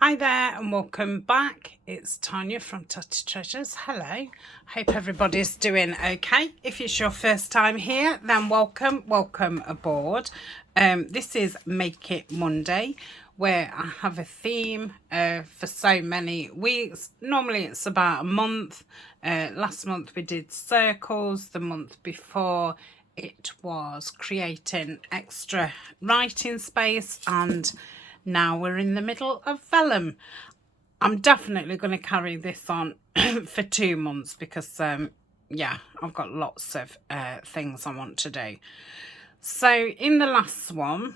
Hi there and welcome back. It's Tania from Tatty Treasures. Hello. Hope everybody's doing okay. If it's your first time here, then welcome aboard. This is Make It Monday, where I have a theme for so many weeks. Normally it's about a month. Last month we did circles. The month before it was creating extra writing space, and now we're in the middle of Vellum. I'm definitely going to carry this on for 2 months because, yeah, I've got lots of things I want to do. So in the last one,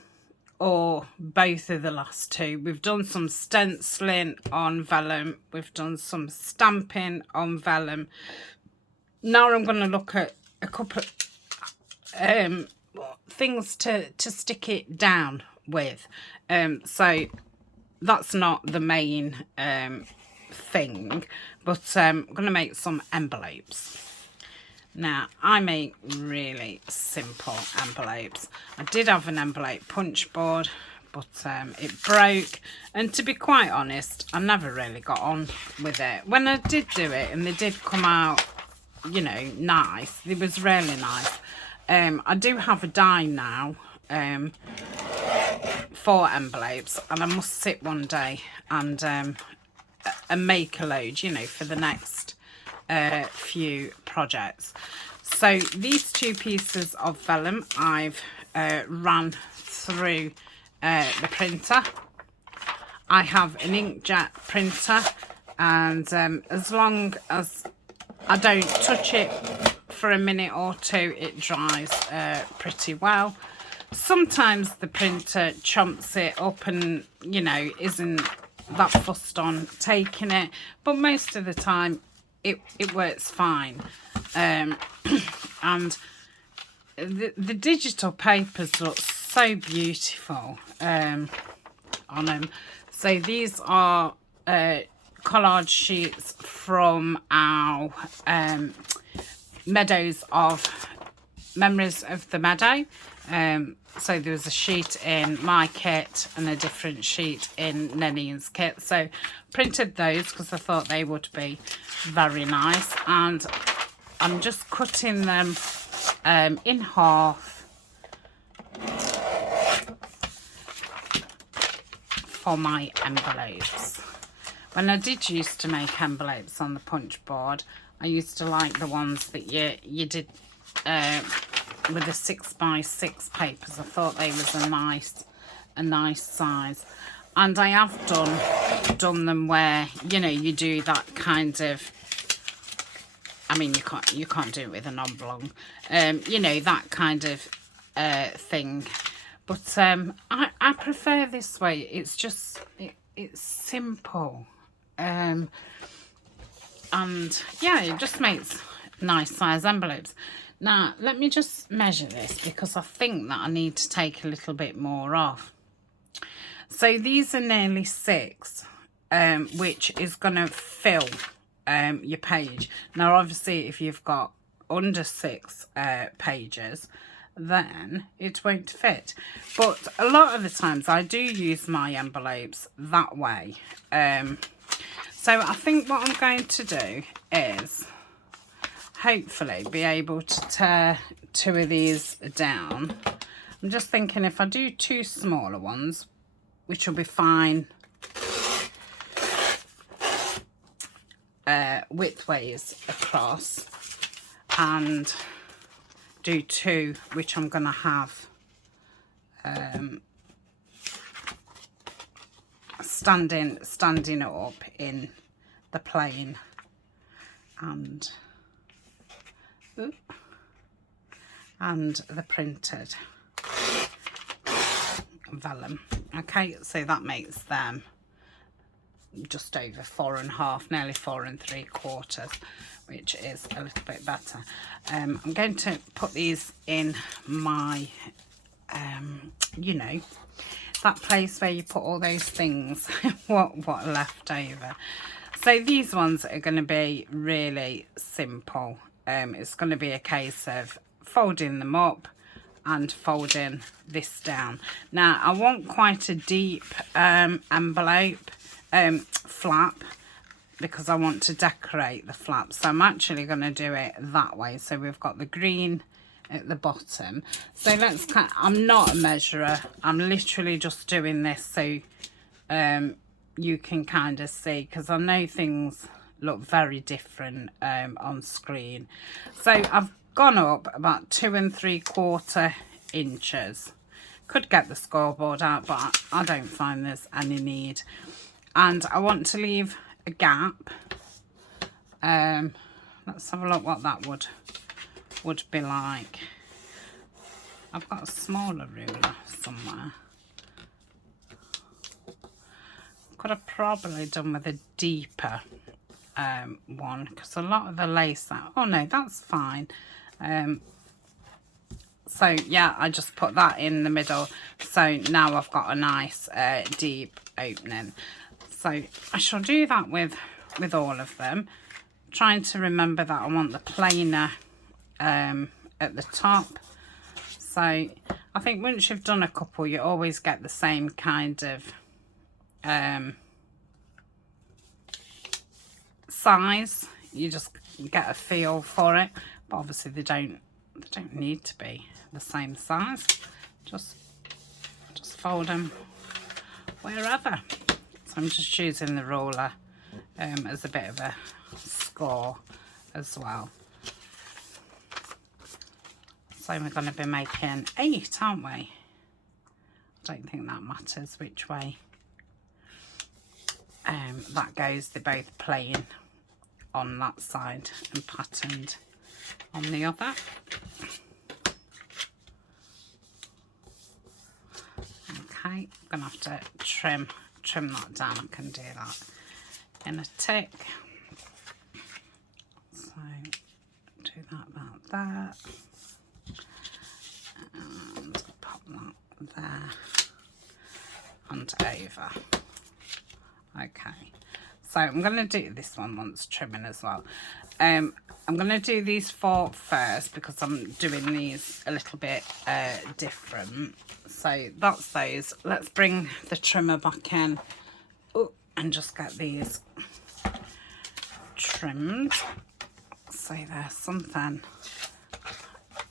or both of the last two, we've done some stenciling on Vellum. We've done some stamping on Vellum. Now I'm going to look at a couple of things to stick it down with. So that's not the main thing, but I'm going to make some envelopes. Now, I make really simple envelopes. I did have an envelope punch board, but it broke, and to be quite honest, I never really got on with it. When I did do it, and they did come out, you know, nice, it was really nice. I do have a die now for envelopes, and I must sit one day and make a load, you know, for the next few projects. So these two pieces of vellum I've ran through the printer. I have an inkjet printer, and as long as I don't touch it for a minute or two, it dries pretty well. Sometimes the printer chomps it up and, you know, isn't that fussed on taking it, but most of the time it works fine. And the digital papers look so beautiful on them. So these are collage sheets from our Meadows of Memories of the Meadow. So there was a sheet in my kit and a different sheet in Nenine's kit. So printed those because I thought they would be very nice. And I'm just cutting them in half for my envelopes. When I did used to make envelopes on the punch board, I used to like the ones that you did with the 6x6 papers. I thought they was a nice size, and I have done them where, you know, you do that kind of, I mean, you can't do it with an oblong, you know, that kind of thing, but I prefer this way. It's just it's simple, and yeah, it just makes nice size envelopes. Now, let me just measure this because I think that I need to take a little bit more off. So these are nearly 6, which is going to fill your page. Now, obviously, if you've got under 6 pages, then it won't fit. But a lot of the times I do use my envelopes that way. So I think what I'm going to do is hopefully be able to tear 2 of these down. I'm just thinking if I do 2 smaller ones, which will be fine widthways across, and do 2 which I'm going to have standing up in the plain and the printed vellum. Okay, so that makes them just over 4.5, nearly 4 3/4, which is a little bit better. I'm going to put these in my you know, that place where you put all those things what are left over. So these ones are going to be really simple. It's going to be a case of folding them up and folding this down. Now, I want quite a deep envelope flap, because I want to decorate the flap. So I'm actually going to do it that way. So we've got the green at the bottom. So I'm not a measurer. I'm literally just doing this so you can kind of see, because I know things look very different on screen. So I've gone up about 2 3/4 inches. Could get the scoreboard out, but I don't find there's any need. And I want to leave a gap. Let's have a look what that would be like. I've got a smaller ruler somewhere. Could have probably done with a deeper one, because a lot of the lace oh no, that's fine. So yeah, I just put that in the middle, so now I've got a nice deep opening. So I shall do that with all of them, trying to remember that I want the plainer at the top. So I think once you've done a couple, you always get the same kind of size. You just get a feel for it, but obviously they don't need to be the same size. Just fold them wherever. So I'm just using the ruler as a bit of a score as well. So we're going to be making 8, aren't we? I don't think that matters which way that goes. They're both plain on that side and patterned on the other. Okay, I'm gonna have to trim that down. I can do that in a tick. So do that about there, and pop that there and over. Okay, so I'm going to do this one once trimming as well. I'm going to do these 4 first, because I'm doing these a little bit different. So that's those. Let's bring the trimmer back in and just get these trimmed. So there's something.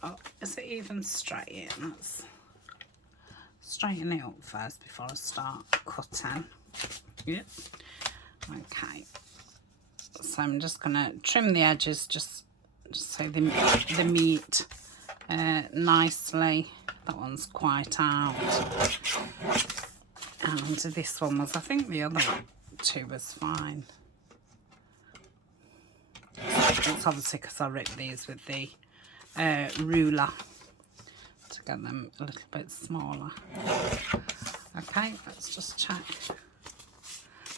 Oh, is it even straight? Let's straighten it up first before I start cutting. Yep. Okay, so I'm just gonna trim the edges just so they meet nicely. That one's quite out, and this one was, I think the other 2 was fine. It's obviously because I ripped these with the ruler to get them a little bit smaller. Okay, let's just check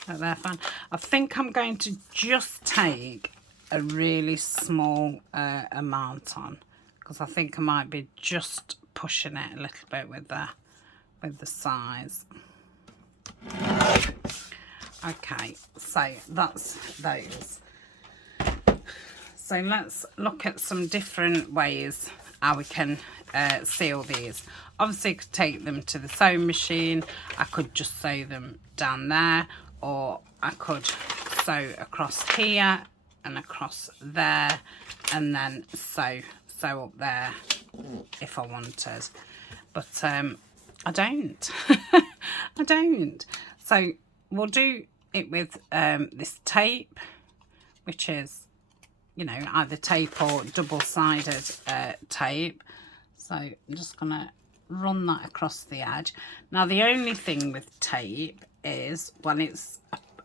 that they're fine. I think I'm going to just take a really small amount on, because I think I might be just pushing it a little bit with the size. Okay, so that's those. So let's look at some different ways how we can seal these. Obviously I could take them to the sewing machine. I could just sew them down there, or I could sew across here and across there, and then sew up there if I wanted. But I don't. I don't. So we'll do it with this tape, which is, you know, either tape or double-sided tape. So I'm just gonna run that across the edge. Now the only thing with tape is when it's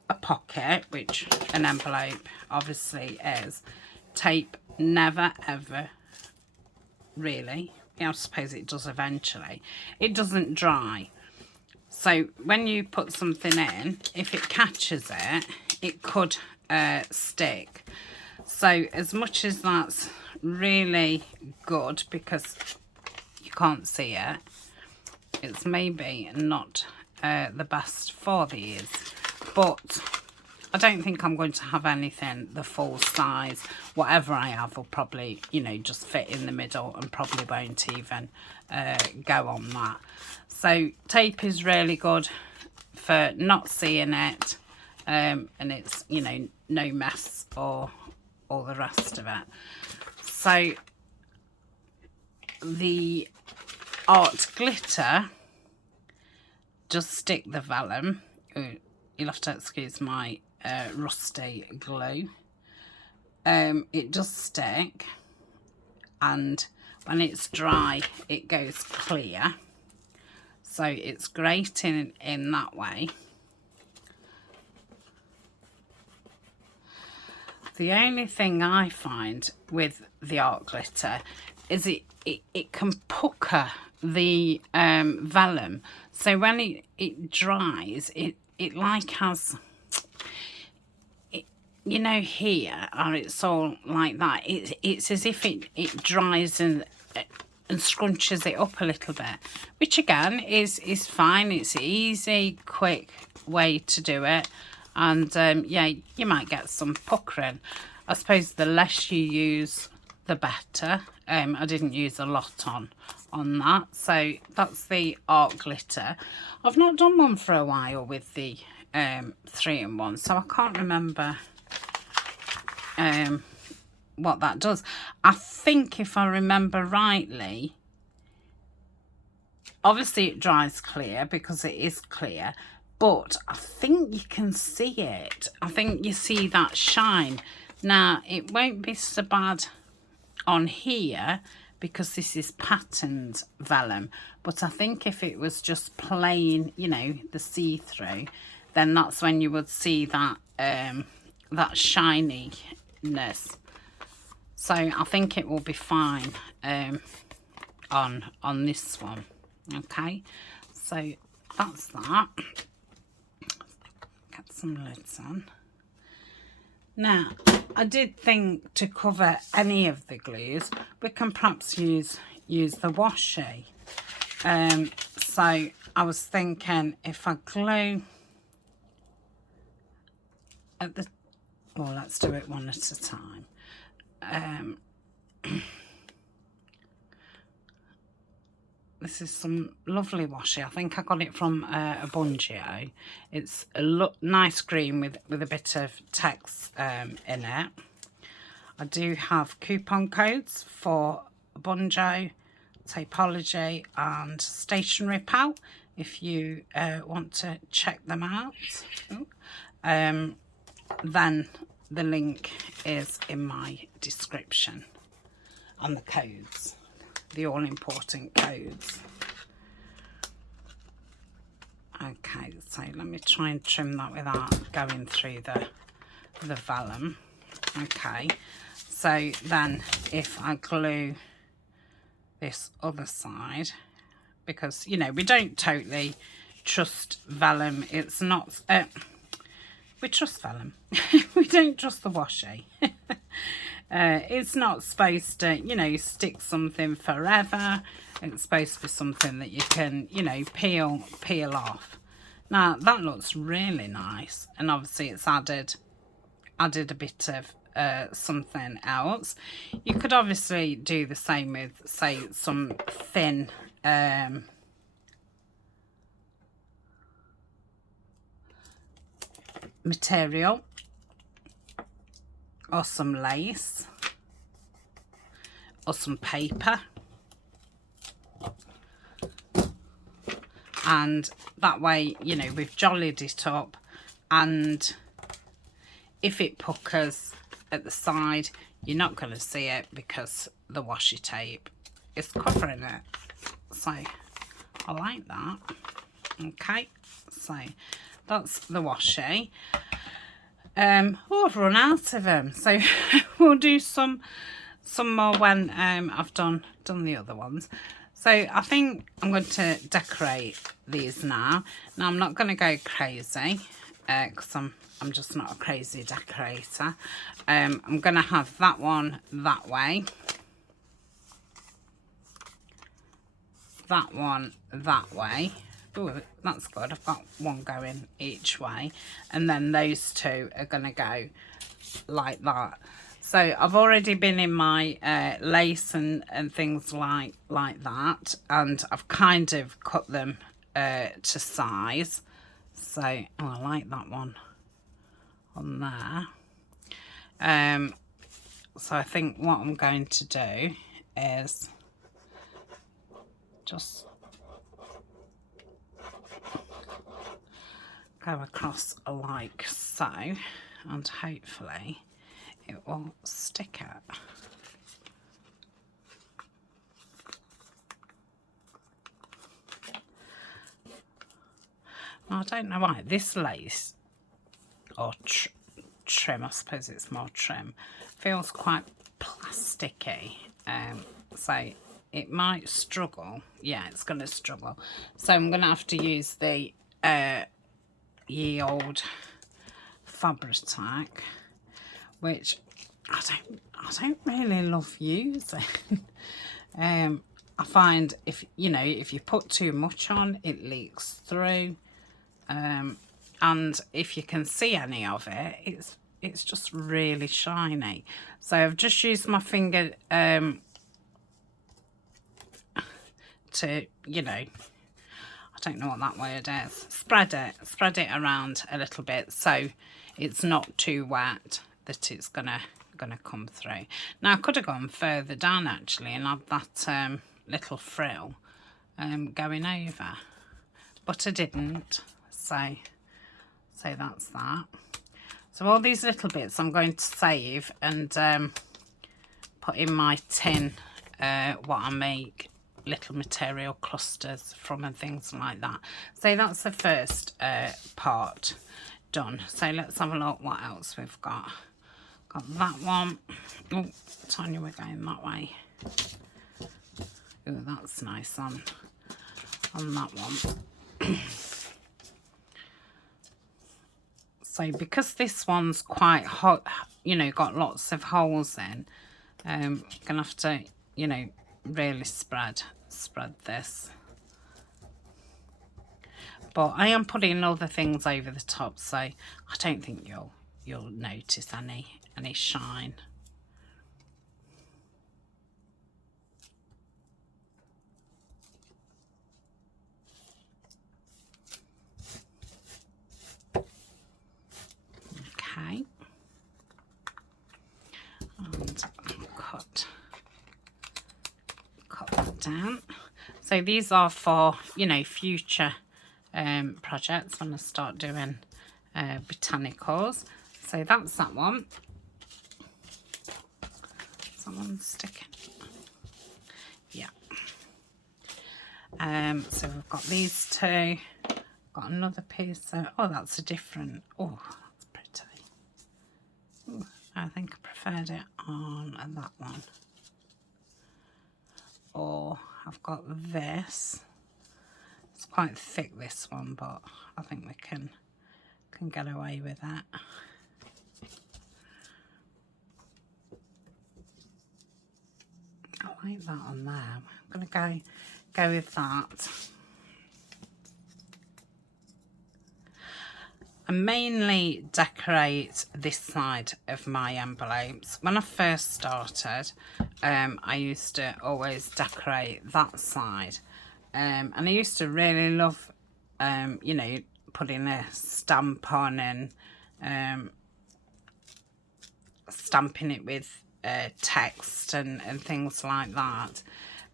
a pocket, which an envelope obviously is, tape never ever really, I suppose it does eventually, it doesn't dry. So when you put something in, if it catches it, it could stick. So as much as that's really good, because you can't see it, it's maybe not the best for these. But I don't think I'm going to have anything the full size. Whatever I have will probably, you know, just fit in the middle and probably won't even go on that. So tape is really good for not seeing it. and it's, you know, no mess or all the rest of it. So the art glitter does stick the vellum. Ooh, you'll have to excuse my rusty glue. It does stick, and when it's dry it goes clear, so it's great in that way. The only thing I find with the art glitter is it can pucker the vellum, so when it dries, it like has, you know, here, or it's all like that, it's as if it dries and scrunches it up a little bit, which again is fine. It's an easy, quick way to do it, and yeah, you might get some puckering. I suppose the less you use the better. I didn't use a lot on that. So that's the art glitter. I've not done one for a while with the 3-in-1, so I can't remember what that does. I think, if I remember rightly, obviously it dries clear because it is clear, but I think you can see it. I think you see that shine. Now, it won't be so bad on here because this is patterned vellum, but I think if it was just plain, you know, the see-through, then that's when you would see that that shininess. So I think it will be fine on this one. Okay, so that's that. Get some lids on. Now, I did think to cover any of the glues, we can perhaps use the washi. So I was thinking, if I glue at the, well, let's do it one at a time. This is some lovely washi. I think I got it from a Bungio. It's a nice green with a bit of text in it. I do have coupon codes for Bungio, Tapology and Stationery Pal if you want to check them out. Then the link is in my description, and the codes, the all-important codes. Okay, so let me try and trim that without going through the vellum. Okay, so then if I glue this other side, because, you know, we don't totally trust vellum. It's not, we trust vellum. We don't trust the washi. It's not supposed to, you know, stick something forever. It's supposed to be something that you can, you know, peel off. Now that looks really nice, and obviously it's added a bit of something else. You could obviously do the same with, say, some thin material, or some lace, or some paper, and that way, you know, we've jollied it up, and if it puckers at the side, you're not going to see it because the washi tape is covering it. So I like that. Okay, so that's the washi. Oh, I've run out of them, so we'll do some more when I've done the other ones. So I think I'm going to decorate these now. Now I'm not going to go crazy because I'm just not a crazy decorator. I'm going to have that one that way, that one that way. Oh, that's good. I've got one going each way, and then those two are going to go like that. So I've already been in my lace and things like that, and I've kind of cut them to size. So, oh, I like that one. on there. So I think what I'm going to do is just go across like so, and hopefully it will stick it. I don't know why this lace or trim, I suppose it's more trim, feels quite plasticky, so it might struggle. Yeah, it's going to struggle, so I'm going to have to use the ye old Fabric, which I don't really love using. I find if you put too much on, it leaks through, and if you can see any of it, it's just really shiny. So I've just used my finger to, I don't know what that word is, spread it around a little bit so it's not too wet that it's gonna come through. Now I could have gone further down actually and had that little frill going over, but I didn't, so that's that. So all these little bits I'm going to save and put in my tin, what I make little material clusters from and things like that. So that's the first part done. So let's have a look what else we've got. Got that one. Oh, Tanya, we're going that way. Oh, that's nice on that one. So because this one's quite hot, got lots of holes in, gonna have to, really spread this. But I am putting other things over the top, so I don't think you'll notice any shine. Okay, and cut that down. So these are for future projects when I start doing botanicals. So that's that one. Someone's sticking. Yeah. So we've got these two. Got another piece. Oh, that's a different. Oh, that's pretty. Ooh, I think I preferred it on that one. Or I've got this. It's quite thick, this one, but I think we can get away with that. I like that on there. I'm gonna go with that. I mainly decorate this side of my envelopes. When I first started, I used to always decorate that side. And I used to really love, putting a stamp on and stamping it with text and things like that.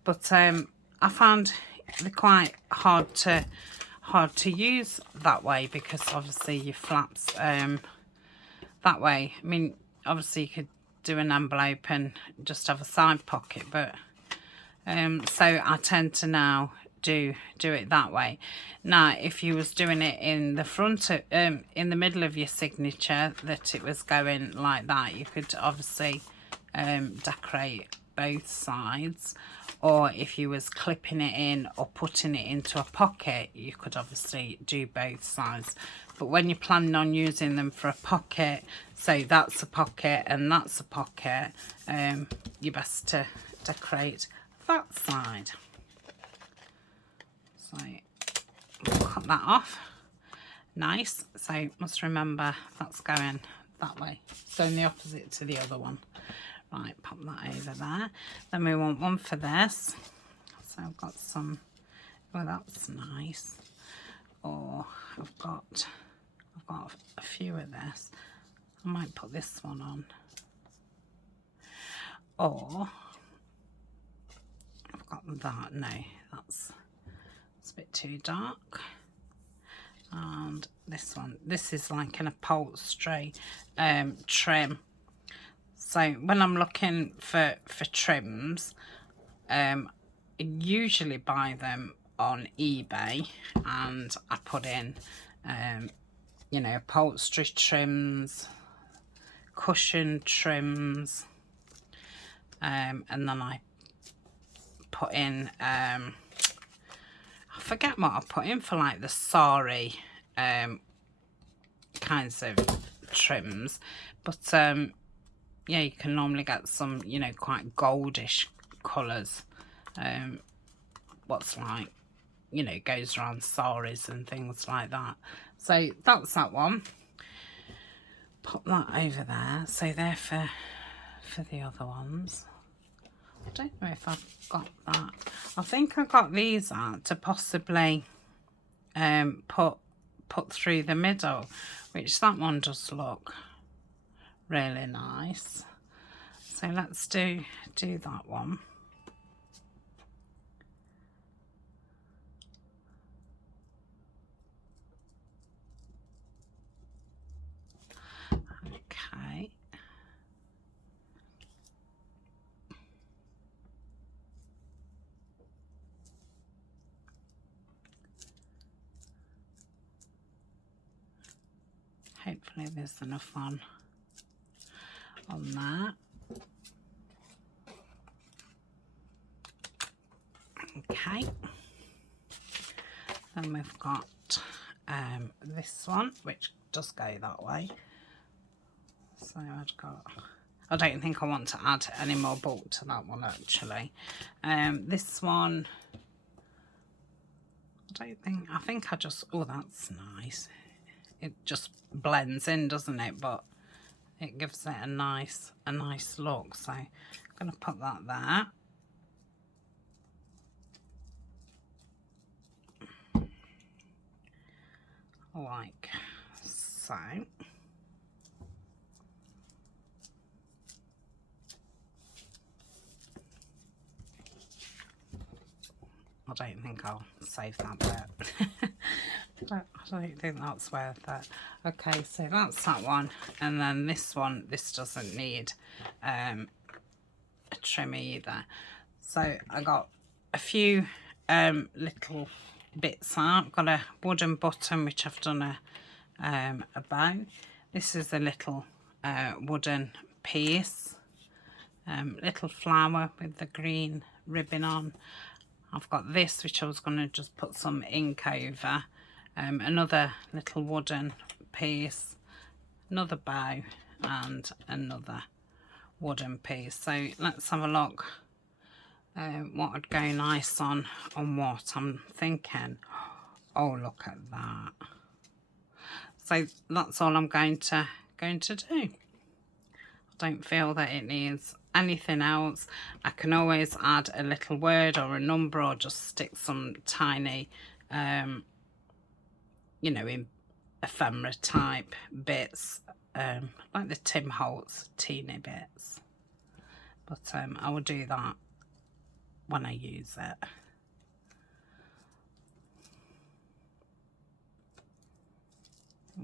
But I found they're quite hard to use that way, because obviously your flaps that way. I mean, obviously you could do an envelope and just have a side pocket, but so I tend to now do it that way. Now if you was doing it in the front of, in the middle of your signature, that it was going like that, you could obviously decorate both sides, or if you was clipping it in or putting it into a pocket, you could obviously do both sides. But when you're planning on using them for a pocket, so that's a pocket and that's a pocket, you're best to decorate that side. So we'll cut that off. Nice. So must remember that's going that way, so in the opposite to the other one. Right, pop that over there. Then we want one for this. So I've got some, oh, that's nice. Or I've got a few of this. I might put this one on. Or I've got that. No, that's a bit too dark. And this one, this is like an upholstery trim. So when I'm looking for trims, I usually buy them on eBay, and I put in you know, upholstery trims, cushion trims, and then I put in I forget what I put in for like the sari kinds of trims, but yeah, you can normally get some, you know, quite goldish colours, what's like, you know, goes around saris and things like that. So that's that one. Put that over there. So they're for the other ones. I don't know if I've got that. I think I got these out to possibly put through the middle, which that one does look really nice. So let's do that one. Okay. Hopefully there's enough on that. Okay. Then we've got this one, which does go that way. So I've got, I don't think I want to add any more bulk to that one actually. This one, I think I just, oh, that's nice. It just blends in, doesn't it? But it gives it a nice look. So I'm going to put that there. Like so. I don't think I'll save that bit. I don't think that's worth it. Okay, so that's that one. And then this one, this doesn't need a trim either. So I got a few little bits out. I've got a wooden button which I've done a bow. This is a little wooden piece. Little flower with the green ribbon on. I've got this which I was going to just put some ink over. Another little wooden piece, another bow, and another wooden piece. So let's have a look what would go nice on what. I'm thinking, oh, look at that. So that's all I'm going to do. I don't feel that it needs anything else. I can always add a little word or a number, or just stick some tiny you know, in ephemera type bits, like the Tim Holtz teeny bits. But I will do that when I use it.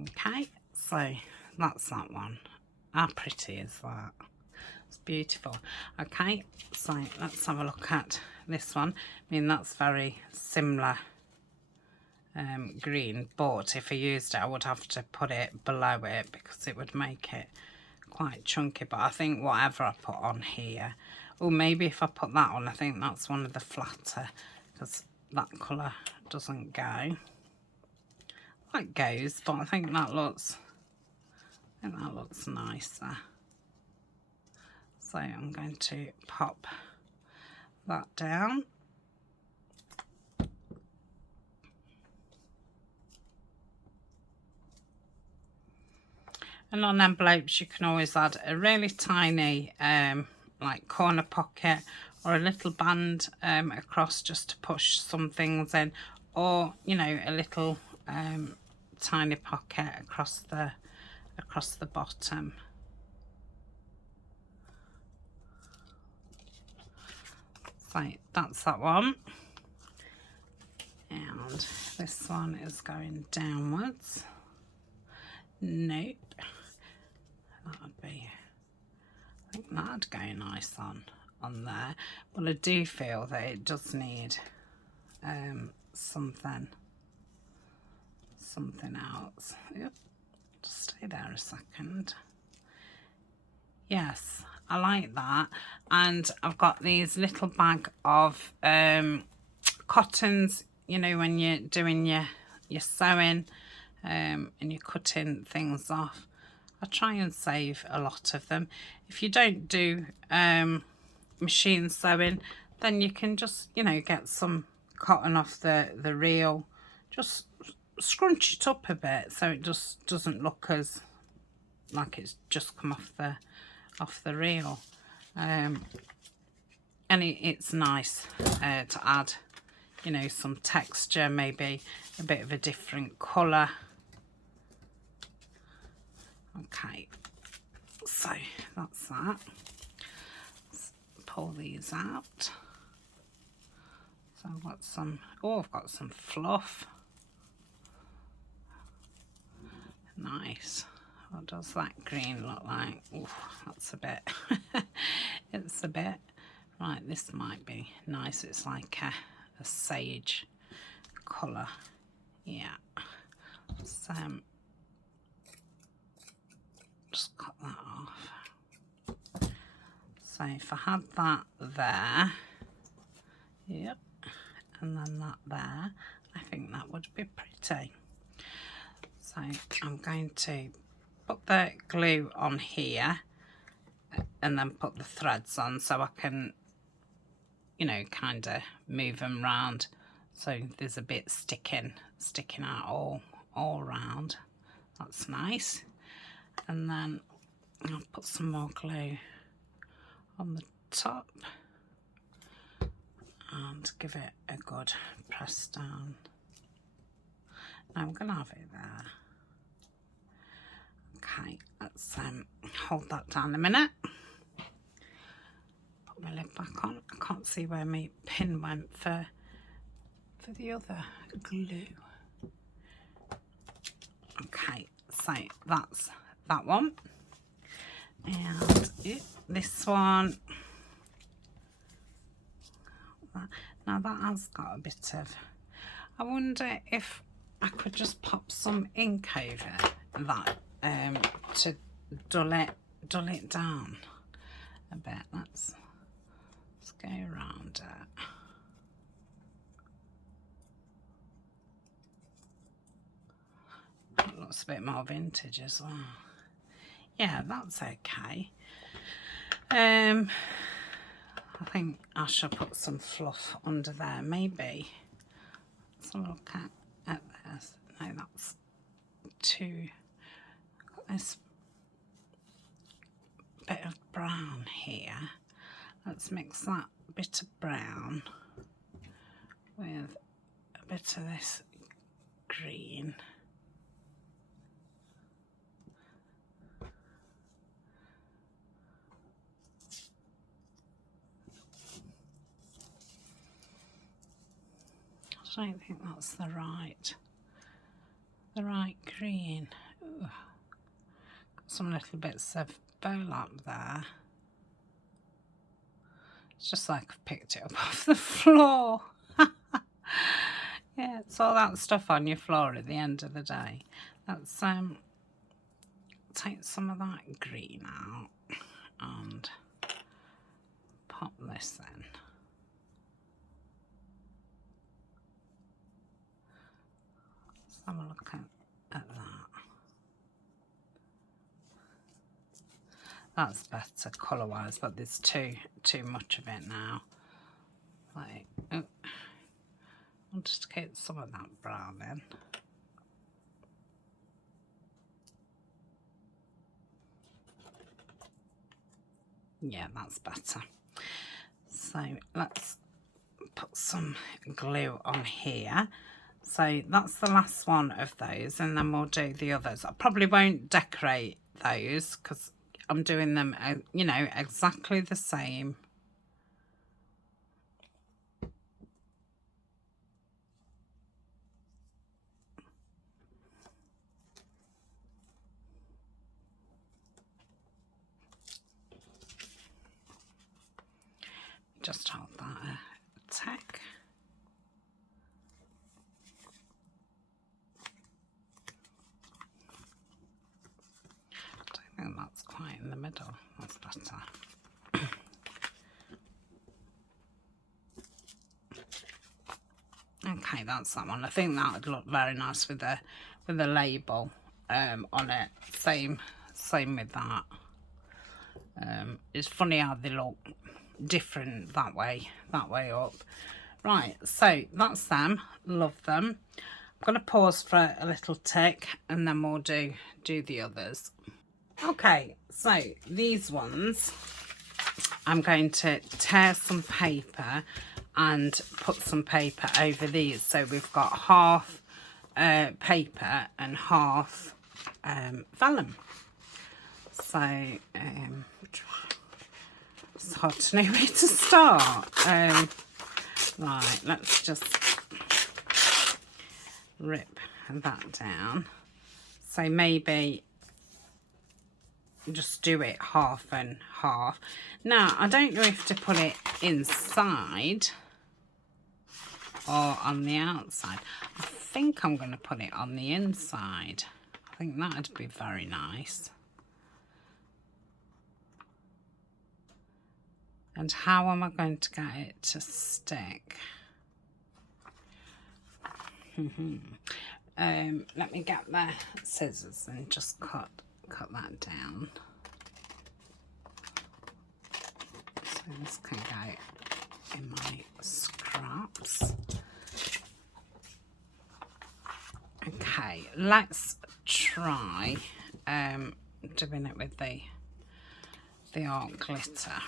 Okay, so that's that one. How pretty is that? It's beautiful. Okay, so let's have a look at this one. I mean, that's very similar green, but if I used it I would have to put it below it because it would make it quite chunky. But I think whatever I put on here, or maybe if I put that on, I think that's one of the flatter, because that colour doesn't go. That goes, but I think that looks nicer. So I'm going to pop that down. And on envelopes you can always add a really tiny like corner pocket, or a little band across just to push some things in, or you know, a little tiny pocket across the across the bottom. So that's that one. And this one is going downwards. Nope. That would be, I think that'd go nice on there. Well, I do feel that it does need something else. Yep. Just stay there a second. Yes, I like that. And I've got these little bag of cottons, you know, when you're doing your sewing and you're cutting things off. I try and save a lot of them. If you don't do machine sewing, then you can just, you know, get some cotton off the reel, just scrunch it up a bit so it just doesn't look as like it's just come off the reel. And it's nice to add, you know, some texture, maybe a bit of a different colour. Okay, so that's that. Let's pull these out. So I've got some, oh, I've got some fluff. Nice. What does that green look like? Oh, that's a bit, it's a bit, right, this might be nice. It's like a sage colour. Yeah. So, just cut that off. So if I had that there, yep, and then that there, I think that would be pretty. So I'm going to put the glue on here and then put the threads on so I can, you know, kind of move them round so there's a bit sticking out all round. That's nice. And then I'll put some more glue on the top and give it a good press down. Now I'm gonna have it there. Okay, let's hold that down a minute. Put my lid back on. I can't see where my pin went for the other glue. Okay, so that's that one. And this one, now that has got a bit of, I wonder if I could just pop some ink over that to dull it down a bit. Let's go around it. It looks a bit more vintage as well. Yeah, that's okay. I think I shall put some fluff under there, maybe. Let's look at this. No, that's too. Got this bit of brown here. Let's mix that bit of brown with a bit of this green. I don't think that's the right green. Ooh. Got some little bits of burlap there. It's just like I've picked it up off the floor. Yeah, it's all that stuff on your floor at the end of the day. Let's take some of that green out and pop this in. Let's have a look at that. That's better colour wise, but there's too much of it now. Like, oh, I'll just get some of that brown in. Yeah, that's better. So let's put some glue on here So that's the last one of those, and then we'll do the others. I probably won't decorate those because I'm doing them, you know, exactly the same. Just hold that a tick. I don't think that's quite in the middle. That's better. Okay, that's that one. I think that would look very nice with the label on it. Same with that. It's funny how they look different that way up. Right, so that's them. Love them. I'm going to pause for a little tick and then we'll do the others. Okay, so these ones, I'm going to tear some paper and put some paper over these. So we've got half paper and half vellum. So it's hard to know where to start. Right, let's just rip that down. So maybe just do it half and half. Now, I don't know if to put it inside or on the outside. I think I'm going to put it on the inside. I think that would be very nice. And how am I going to get it to stick? Let me get the scissors and just cut that down. So this can go in my scraps. Okay, let's try doing it with the art glitter.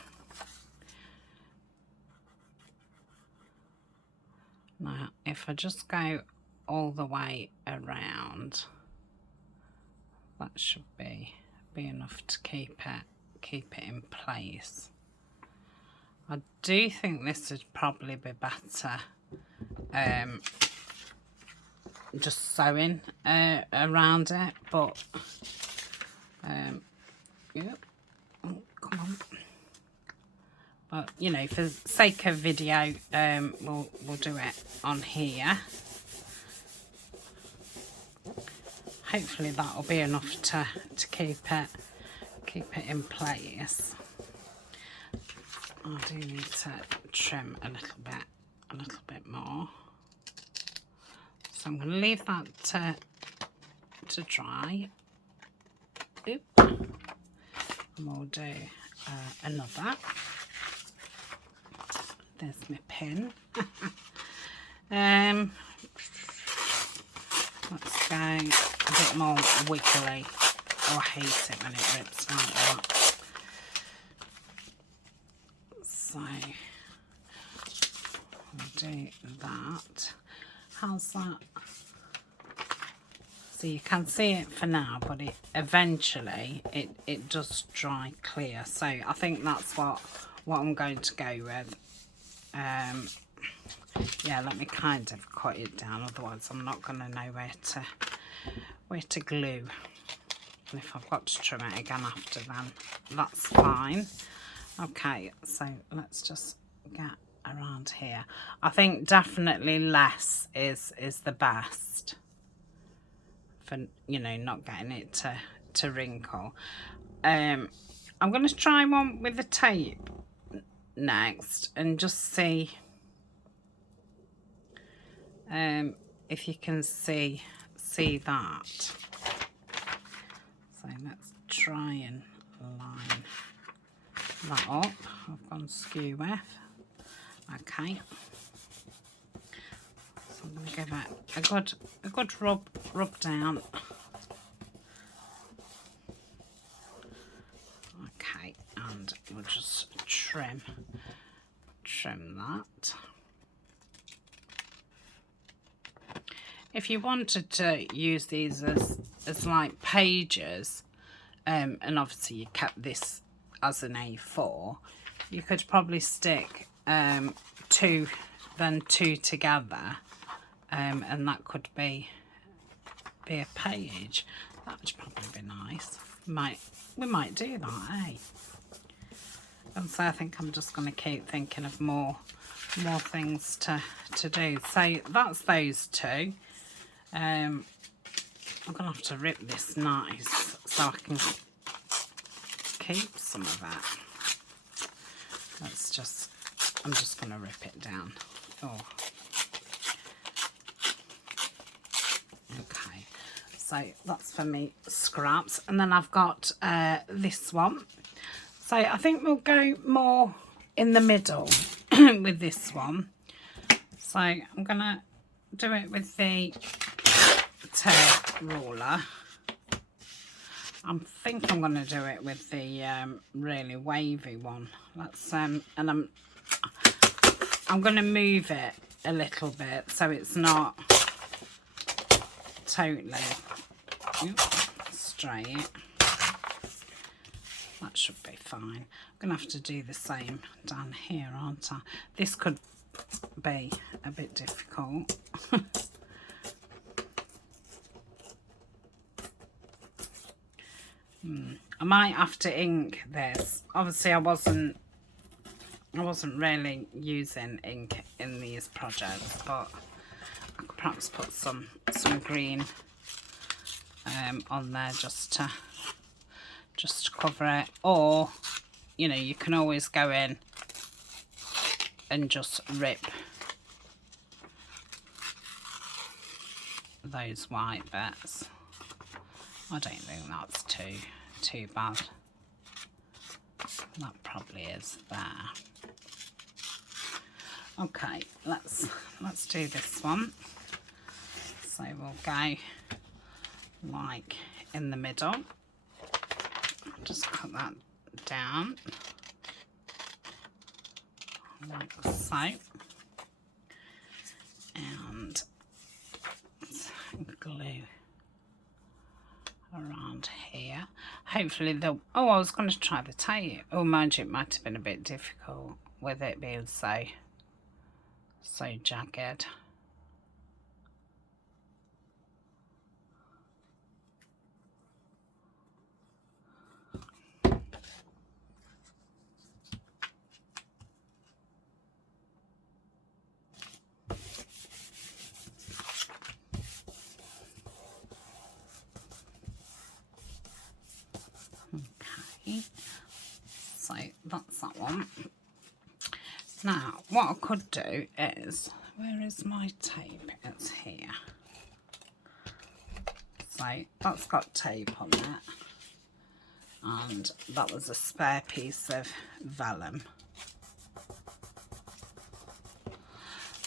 Now, if I just go all the way around, that should be enough to keep it in place. I do think this would probably be better just sewing around it, but yep. Oh, come on. But you know, for the sake of video, we'll do it on here. Hopefully that'll be enough to keep it in place. I do need to trim a little bit more. So I'm going to leave that to dry. Oop. And we'll do another. There's my pin. Let's go a bit more wiggly. Oh, I hate it when it rips like that. So we'll do that. How's that? So you can see it for now, but eventually it does dry clear. So I think that's what I'm going to go with. Yeah, let me kind of cut it down, otherwise I'm not going to know where to glue. And if I've got to trim it again after, then that's fine. Okay, so let's just get around here. I think definitely less is the best for, you know, not getting it to wrinkle. I'm going to try one with the tape next and just see if you can see that. So let's try and line that up. I've gone skew with. Okay. So I'm going to give it a good rub down. Okay, and we'll just trim that. if you wanted to use these as like pages, and obviously you kept this as an A4, you could probably stick two together, and that could be a page. That would probably be nice. We might do that, eh? And so I think I'm just going to keep thinking of more things to do. So that's those two. I'm going to have to rip this nice so I can keep some of that. I'm just going to rip it down. Oh. Okay, so that's for me scraps. And then I've got this one. So I think we'll go more in the middle with this one. So I'm going to do it with the tape ruler. I think I'm going to do it with the really wavy one. That's and I'm going to move it a little bit so it's not totally straight. That should be fine. I'm going to have to do the same down here, aren't I? This could be a bit difficult. I might have to ink this. Obviously I wasn't really using ink in these projects, but I could perhaps put some green on there just to cover it. Or, you know, you can always go in and just rip those white bits. I don't think that's too bad. That probably is there. Okay, let's do this one. So we'll go like in the middle. Just cut that down like so, and glue around here. Hopefully they'll... Oh, I was going to try the tape. Oh, mind you, it might have been a bit difficult with it being so jagged. So that's that one. Now what I could do is, where is my tape? It's here. So that's got tape on it, and that was a spare piece of vellum.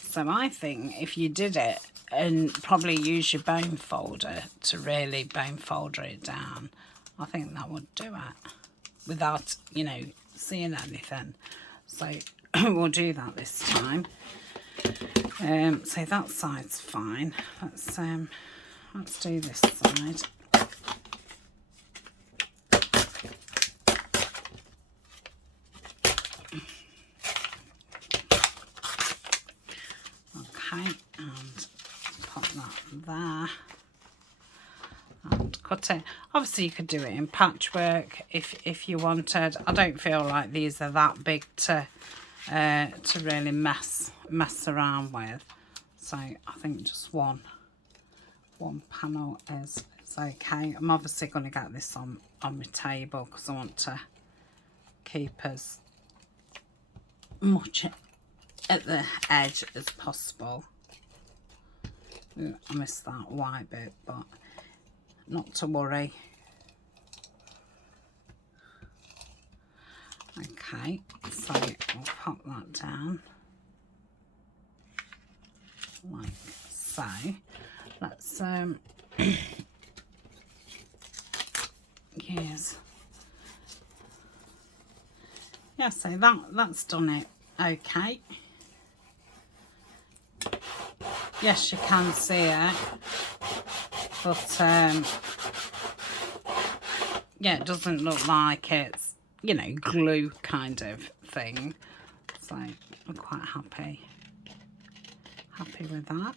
So I think if you did it and probably use your bone folder to really bone folder it down, I think that would do it without, you know, seeing anything. So we'll do that this time. So that side's fine. Let's do this side. Okay, and put that there. And cut it. Obviously you could do it in patchwork if you wanted. I don't feel like these are that big to really mess around with, so I think just one panel is okay. I'm obviously going to get this on my table because I want to keep as much at the edge as possible. Ooh, I missed that white bit, but not to worry. Okay, so we'll pop that down like so. Let's yes, yeah, so that's done it. Okay, yes, you can see it, but yeah, it doesn't look like it's, you know, glue kind of thing. So I'm quite happy with that.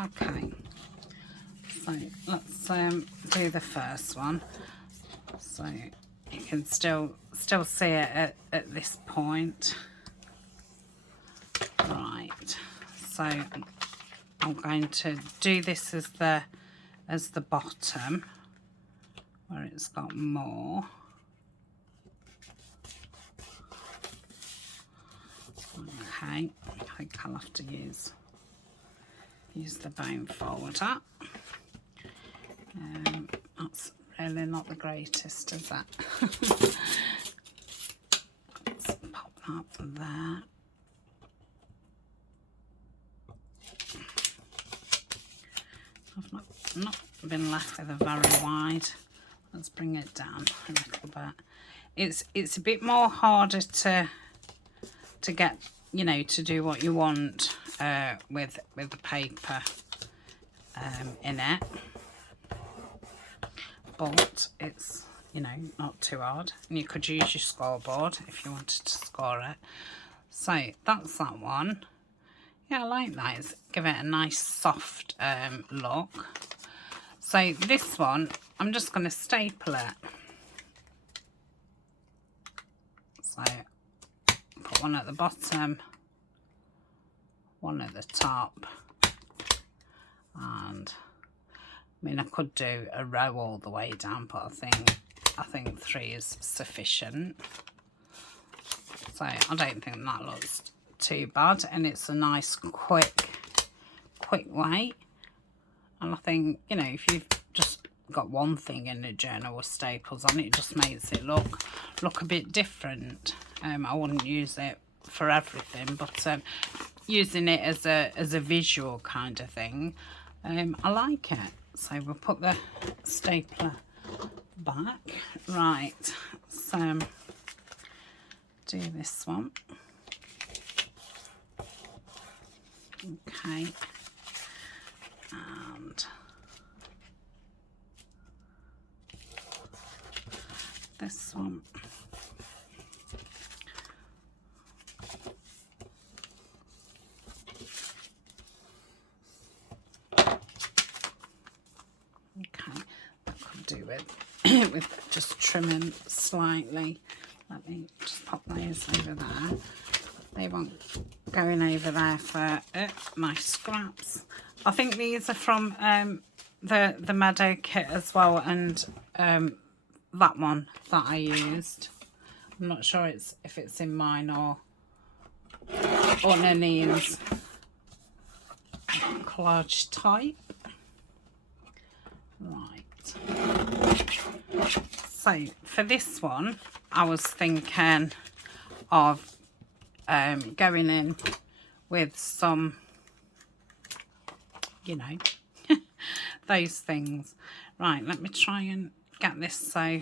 Okay, so let's do the first one. So you can still see it at this point. Right, so I'm going to do this as the bottom, where it's got more. Okay, I think I'll have to use the bone folder. That's really not the greatest, is that? Let's pop that there. I've not been left with a very wide. Let's bring it down a little bit. It's a bit more harder to get, you know, to do what you want with the paper in it, but it's, you know, not too hard, and you could use your scoreboard if you wanted to score it. So that's that one. Yeah, I like that. It's give it a nice soft look. So this one, I'm just going to staple it. So put one at the bottom, one at the top, and I mean, I could do a row all the way down, but I think 3 is sufficient. So I don't think that looks too bad, and it's a nice quick way. And I think, you know, if you've just got one thing in a journal with staples on it, just makes it look a bit different. I wouldn't use it for everything, but using it as a visual kind of thing, I like it. So we'll put the stapler back. Right, so do this one. Okay, and this one. Okay, that could do it with just trimming slightly. Let me just pop those over there. They won't go in over there for my scraps. I think these are from the Meadow kit as well, and that one that I used. I'm not sure if it's in mine or Nanine's collage type. Right. So for this one, I was thinking of going in with some, you know, those things. Right, let me try and get this so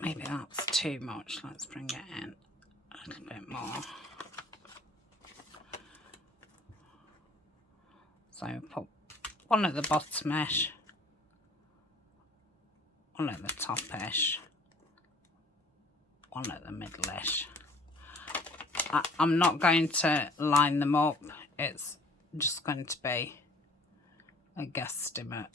maybe that's too much. Let's bring it in a little bit more. So put one at the bottom-ish, one at the top-ish, one at the middle-ish. I'm not going to line them up. It's just going to be a guesstimate.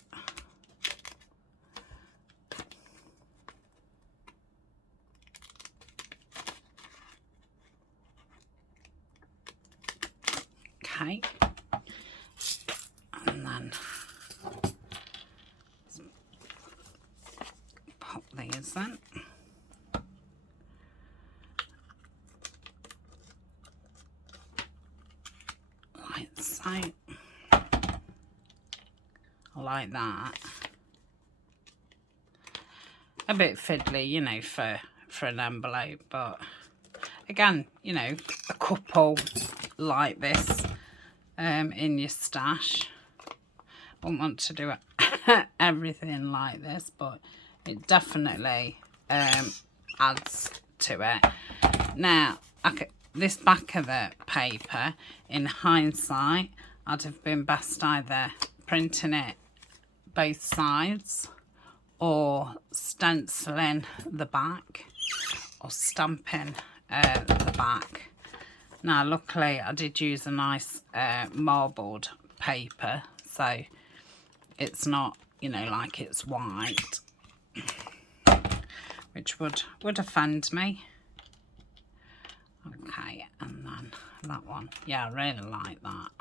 Okay. And then pop these in. Like so. I like that. A bit fiddly, you know, for an envelope, but again, you know, a couple like this in your stash. I wouldn't want to do everything like this, but it definitely adds to it. Now, this back of the paper, in hindsight, I'd have been best either printing it both sides or stenciling the back or stamping the back. Now, luckily, I did use a nice marbled paper, so it's not, you know, like it's white, which would offend me. Okay, and then that one. Yeah, I really like that.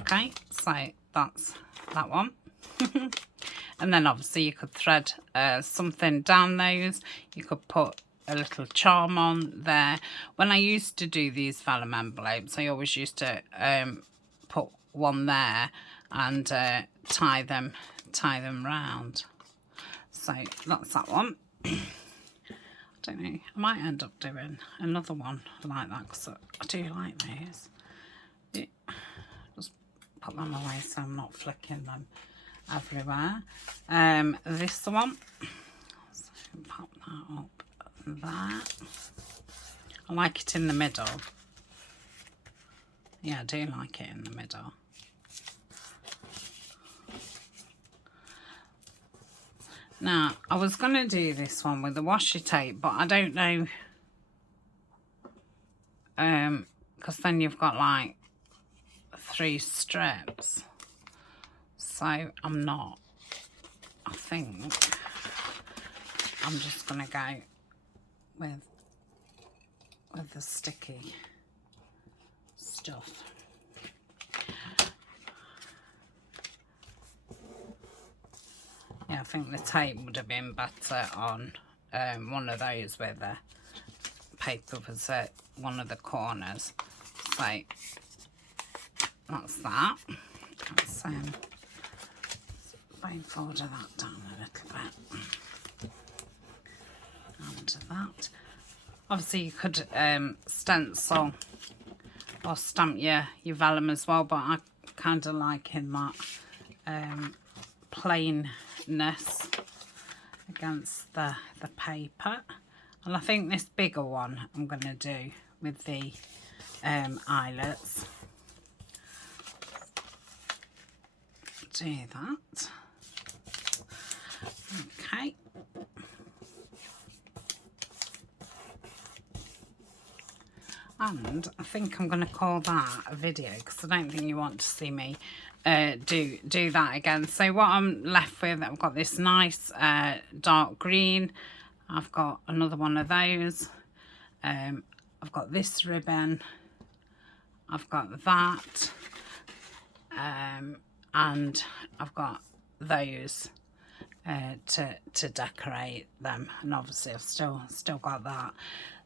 Okay, so that's that one. And then obviously you could thread something down those. You could put a little charm on there. When I used to do these vellum envelopes, I always used to put one there and tie them round. So that's that one. I don't know, I might end up doing another one like that because I do like these. Yeah. Just put them away so I'm not flicking them everywhere. This one, so pop that up there. I like it in the middle. Yeah, I do like it in the middle. Now, I was going to do this one with the washi tape, but I don't know, because then you've got like 3 strips. So I'm not. I think I'm just going to go with the sticky stuff. Yeah, I think the tape would have been better on one of those where the paper was at one of the corners. So that's that. Let's fold that down a little bit. Onto that. Obviously you could stencil or stamp your vellum as well, but I kind of like in that plainness against the paper. And I think this bigger one I'm going to do with the eyelets. Do that. Okay. And I think I'm going to call that a video because I don't think you want to see me do that again. So what I'm left with, I've got this nice dark green. I've got another one of those. I've got this ribbon. I've got that. And I've got those to decorate them, and obviously I've still got that.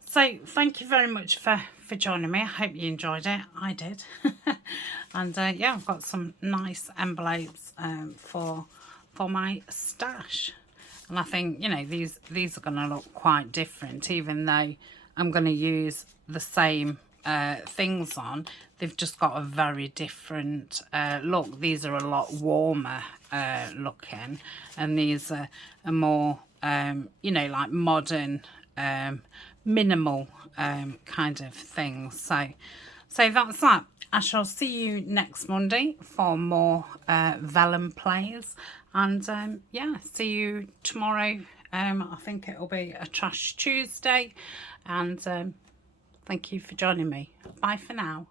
So thank you very much for joining me. I hope you enjoyed it. I did. And yeah, I've got some nice envelopes for my stash, and I think, you know, these are going to look quite different, even though I'm going to use the same things on. They've just got a very different look. These are a lot warmer looking, and these are more you know, like modern minimal kind of things. So that's that. I shall see you next Monday for more vellum plays, and yeah, see you tomorrow. I think it'll be a Trash Tuesday, and thank you for joining me. Bye for now.